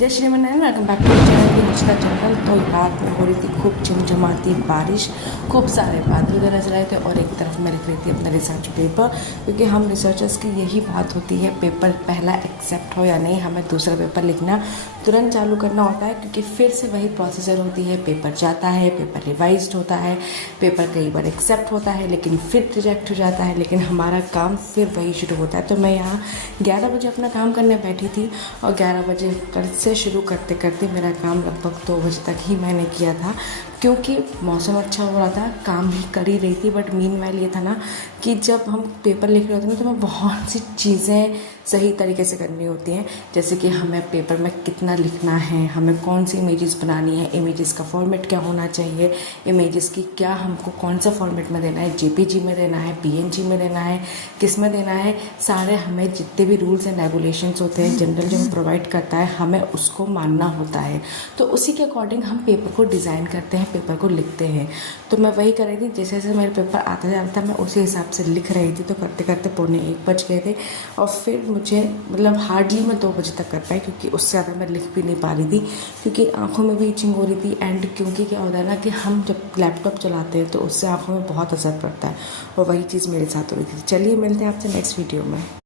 जय श्री मनारायण, welcome back to channel की निष्ठा जंगल। तो रात में हो रही थी खूब झमझमाती बारिश, खूब सारे बादल उधर नजर आए थे और एक तरफ मैं लिख रही थी अपना रिसर्च पेपर, क्योंकि हम रिसर्चर्स की यही बात होती है, पेपर पहला एक्सेप्ट हो या नहीं, हमें दूसरा पेपर लिखना तुरंत चालू करना होता है, क्योंकि फिर से वही प्रोसीजर होती है। पेपर जाता है, पेपर रिवाइज्ड होता है, पेपर कई बार एक्सेप्ट होता है लेकिन फिर रिजेक्ट हो जाता है, लेकिन हमारा काम फिर वही शुरू होता है। तो मैं यहाँ 11 बजे अपना काम करने बैठी थी और 11 बजे से शुरू करते करते मेरा काम लगभग 2 बजे तक ही मैंने किया था, क्योंकि मौसम अच्छा हो रहा था, काम भी कर ही रही थी। बट मीनवाइल ये था ना कि जब हम पेपर लिख रहे होते हैं तो हमें बहुत सी चीज़ें सही तरीके से करनी होती हैं, जैसे कि हमें पेपर में कितना लिखना है, हमें कौन सी इमेजेस बनानी है, इमेजेस का फॉर्मेट क्या होना चाहिए, इमेजेस की क्या हमको कौन सा फॉर्मेट में देना है, जेपीजी में देना है, पीएनजी में देना है, किस में देना है, सारे हमें जितने भी रूल्स एंड रेगुलेशंस होते हैं जनरल जो हमें प्रोवाइड करता है, हमें उसको मानना होता है। तो उसी के अकॉर्डिंग हम पेपर को डिज़ाइन करते हैं, पेपर को लिखते हैं। तो मैं वही कर रही थी, जैसे जैसे मेरे पेपर आता जा रहा था मैं उसी हिसाब से लिख रही थी। तो करते करते 1:45 बज गए थे और फिर मुझे मतलब हार्डली मैं 2 बजे तक कर पाई, क्योंकि उससे ज़्यादा मैं लिख भी नहीं पा रही थी, क्योंकि आंखों में भी इचिंग हो रही थी। एंड क्योंकि क्या होता है ना कि हम जब लैपटॉप चलाते हैं तो उससे आंखों में बहुत असर पड़ता है, और वही चीज़ मेरे साथ हो रही थी। चलिए मिलते हैं आपसे नेक्स्ट वीडियो में।